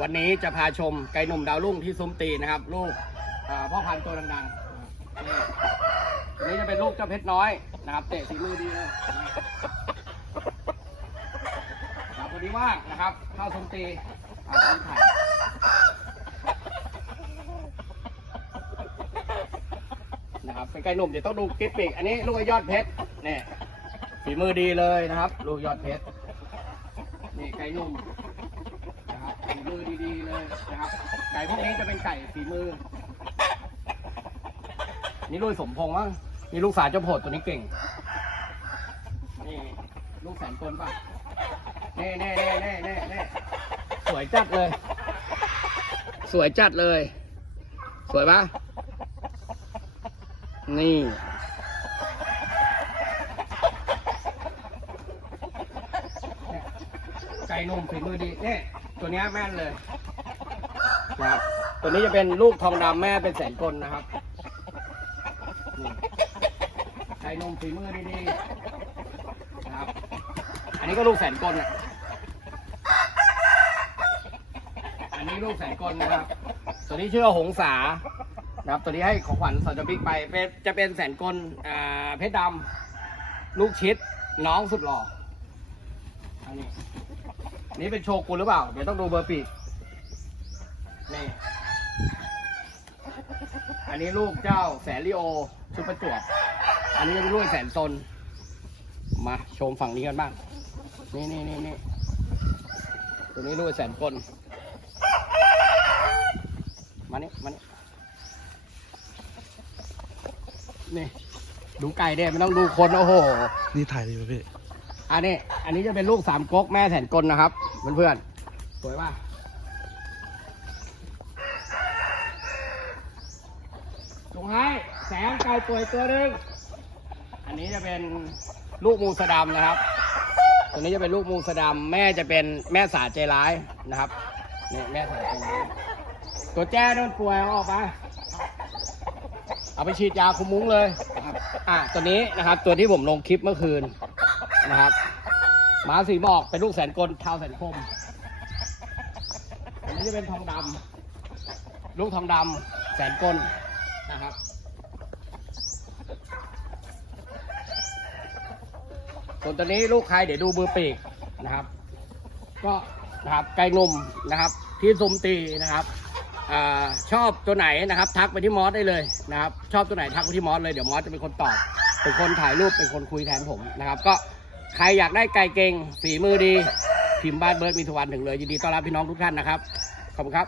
วันนี้จะพาชมไก่หนุ่มดาวรุ่งที่ซุ้มตีนะครับ ลูกพ่อพันธุ์ตัวดังๆนี่อันนี้จะเป็นลูกเจ้าเพชรน้อยนะครับ เตะฝีมือดีเลยครับตัวนี้ว่างนะครับ เข้าซุ้มตีอ่าซุ้มไข่นะครับเป็นไก่หนุ่มเดี๋ยวต้องดูกิ๊บปีกอันนี้ลูกยอดเพชรเนี่ยฝีมือดีเลยนะครับ ลูกยอดเพชรนี่ไก่หนุ่ม นะครับฝีมือดีๆเลยนะครับ ไก่พวกนี้จะเป็นไก่ฝีมือ นี่ลุยสมพงษ์มั้งนี่ลูกสาวเจ้าโพดตัวนี้เก่ง นี่ลูกแสนกลป่ะเน่เน่เน่เน่เน่เน่สวยจัดเลย สวยจัดเลย สวยปะนี่ไก่นมฝีมือดีเนี่ย ตัวเนี้ยแม่นเลยนะครับตัวนี้จะเป็นลูกทองดำแม่เป็นแสนกลนะครับนี่ไก่นมฝีมือดีๆนะครับ อันนี้ก็ลูกแสนกลอะอันนี้ลูกแสนกลนะครับ ตัวนี้ชื่อว่าหงสานะครับ ตัวนี้ให้ของขวัญสอนจะบิ๊กไปเป็นจะเป็นแสนกลอ่าเพชรดำลูกชิดน้องสุดหล่ออันนี้ นี่เป็นโชกุนหรือเปล่า เดี๋ยวต้องดูเบอร์ปีกนี่ อันนี้ลูกเจ้าแสนลิโอ ชุดประจวบ อันนี้ลูกแสนตนมาชมฝั่งนี้กันบ้าง นี่นี่นี่นี่ตัวนี้ลูกแสนกลมานี่มานี่นี่ ดูไก่เด้ไม่ต้องดูคน โอ้โห นี่ถ่ายดีไหมพี่ อันนี้ อันนี้จะเป็นลูกสามก๊กแม่แสนกลนะครับเพื่อนๆสวยป่ะจงให้แสงไก่ป่วยตัวหนึ่งอันนี้จะเป็นลูกมูสดำนะครับ ตัวนี้จะเป็นลูกมูสดำแม่จะเป็นแม่สาใจร้ายนะครับนี่แม่สาใจร้ายตัวแจ้โดนป่วยเอาออกไปเอาไปฉีดยาคุมมุ้งเลยนะครับอะตัวนี้นะครับ ตัวที่ผมลงคลิปเมื่อคืน นะครับหมาสีหมอกเป็นลูกแสนกลเท้าแสนคมอันนี้จะเป็นทองดำลูกทองดำแสนกลนะครับส่วนตัวนี้ลูกใครเดี๋ยวดูเบอร์ปีกนะครับ ก็นะครับไก่หนุ่มนะครับ ที่ซุมตีนะครับอาชอบตัวไหนนะครับ ทักไปที่มอสได้เลยนะครับ ชอบตัวไหนทักไปที่มอสเลยเดี๋ยวมอสจะเป็นคนตอบเป็นคนถ่ายรูปเป็นคนคุยแทนผมนะครับ ก็ ใครอยากได้ไก่เก่งฝีมือดีพิมพ์บ้านเบิร์ดมีทวันถึงเลยยินดีต้อนรับพี่น้องทุกท่านนะครับขอบคุณครับ